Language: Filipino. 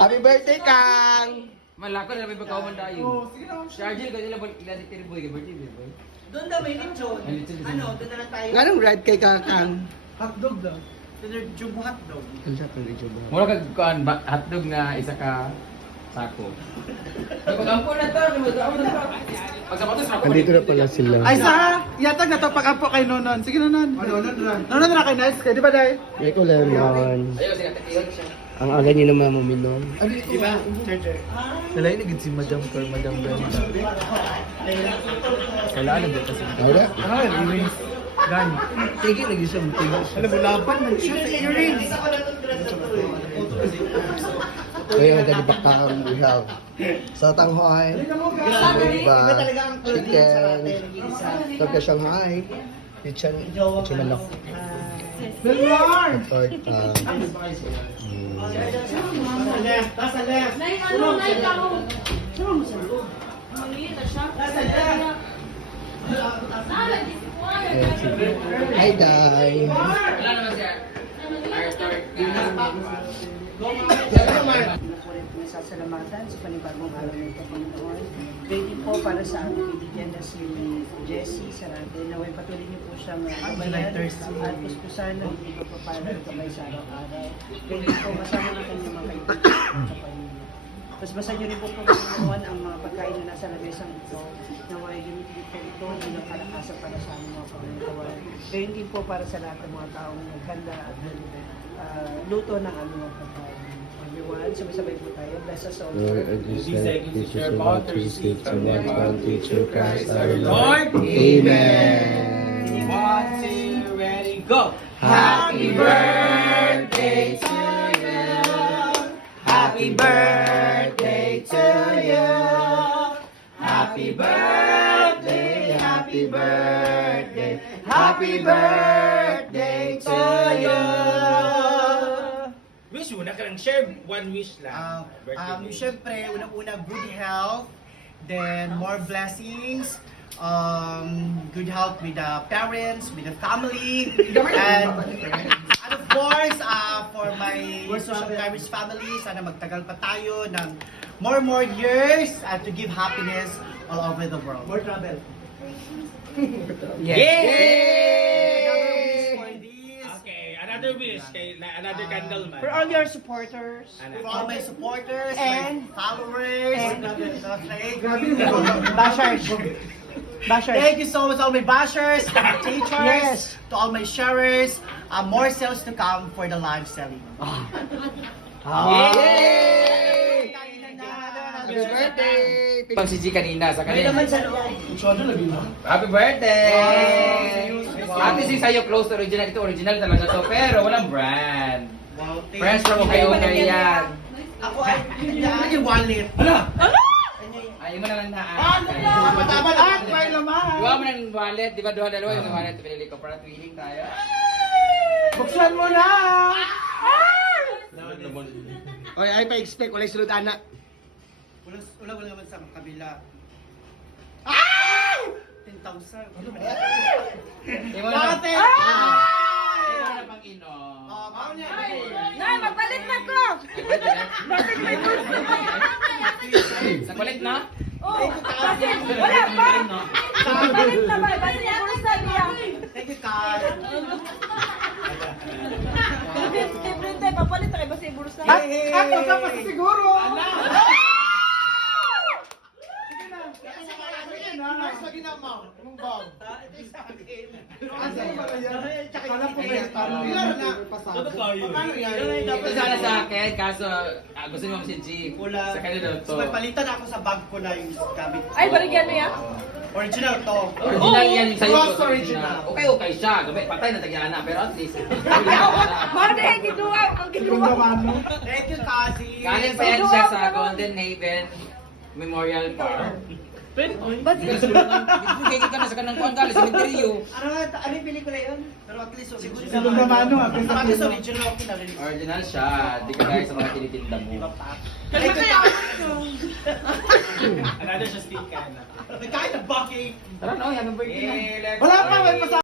Happy birthday, Kang! Malako na may pagkauman tayo. Si Argel, ganyan lang ilan ni Boy, birthday boy. Doon daw may lechon. Ano, doon na lang tayo. Anong red kay Kang? Hotdog daw. Doon na jubo hotdog. Ang sarap ng medyo ba? Mura kag kuan hotdog na isa ka sako. Pag-ampo na to, mag-ampo na to. Pagsapatos na ako. Andito na pala sila. Ay sa, yatag na to pag-ampo kay Nonon. Sige Nonon. Nonon na kay Nice kay, di ba Day? May ko lemon. Ayaw, sige, tatiyon siya. Ang aga niyo naman muminom. Di ba? Charger. Nalay na gid si Madam Car, Madam Brenda. Kailangan na kasi. Wala. Ano yan, earrings? Gani. Tigil lagi siya, tigil siya. Alam mo, laban man siya sa earrings. Kaya magkalibaktaan we have sa Tanghoy, chicken, Tokyo Shanghai, chicken manok, torta. Nasa left. Ayan, sige. Hi, Day. Wala naman siya. Sasalamatan sa panibagong araw ng Panginoon. Ready po para sa aming kaibigan na si Jessie Sarate. Naway patuloy niyo po siyang gabayan at puspusan ng hindi ko papala at kamay sa araw-araw. Ready po kasama ng kanyang mga kaibigan sa pamilya. Tapos basa niyo rin po po Panginoon ang mga pagkain na nasa lamesang ito. Naway gamitin po ito bilang kalakasan para sa aming mga Panginoon. Gayon din po para sa lahat ng mga taong naghanda at luto ng aming mga pagkain. Everyone, sabay-sabay po tayo. Bless us all. Lord, as you said, this is about to receive from one teacher Christ our Lord. Amen. 1, 2, ready, go! Happy birthday to you. Happy birthday to you. Happy birthday, happy birthday, happy birthday to you. Wish mo na ka lang share one wish lang. Siyempre, unang-una, good health, then more blessings, good health with the parents, with the family, and of course, for my social Irish family, sana magtagal pa tayo ng more years to give happiness all over the world. More travel. Yay! For this, Okay, another wish kay another candle man. For all your supporters. for all my supporters, And- my followers, Bashers. Bashers. thank you so much all my bashers, teachers, Yes. to all my sharers. More sales to come for the live selling. Yay! Happy birthday. Pag si G kanina sa kanina. Naman sa loob. Happy birthday! Ate si sa'yo close to original. Ito original talaga to. Pero walang brand. Wow, thank Friends from kayo kay yan. Ako ay yung wallet. Ayaw mo na lang na. Mataba na try naman. Iwa mo na ng wallet. Di ba dalawa yung wallet pinili ko para twinning tayo. Buksan mo na. Oy, ay pa-expect wala sulod anak. Wala naman sa kabila. 10,000. Iwa na. Bakit? Iwa na pang inom. Nay, magpalit na ko! Sa kulit na? Oh, kasi wala pa! Magpalit na ba? Basta niya kung sabi niya. Thank you, Kai. Printe, papalit na kayo basta yung bursa. Ako ka pa siguro. Nice lagi na mo. Anong bag? Ito yung sa akin. Kala ko may parang ilan na. Paano yan? Ito sana sa akin, kaso gusto niyo si G. Wala. Sa kanila to. So may palitan ako sa bag ko na yung gamit ko. Ay, barigyan mo yan? Original to. Original yan yung sa'yo. Ross original. Okay siya. Gamay patay na tagyana. Pero at least. Mada, giduwa! Ang giduwa! Thank you, Kazi. Galing pa yan siya sa Golden Haven Memorial Park. Ba't Bigay ka na sa kanang kuwan galing sa Menterio. Ano yung pelikula yun? Pero at least original. Siguro naman at least original okay na rin. Original siya. Di ka dahil sa mga tinitinda mo. Thank you, Kazi. Another siya stick ka na. May kain na baki. Tara no, happy birthday. Wala pa, may pasama.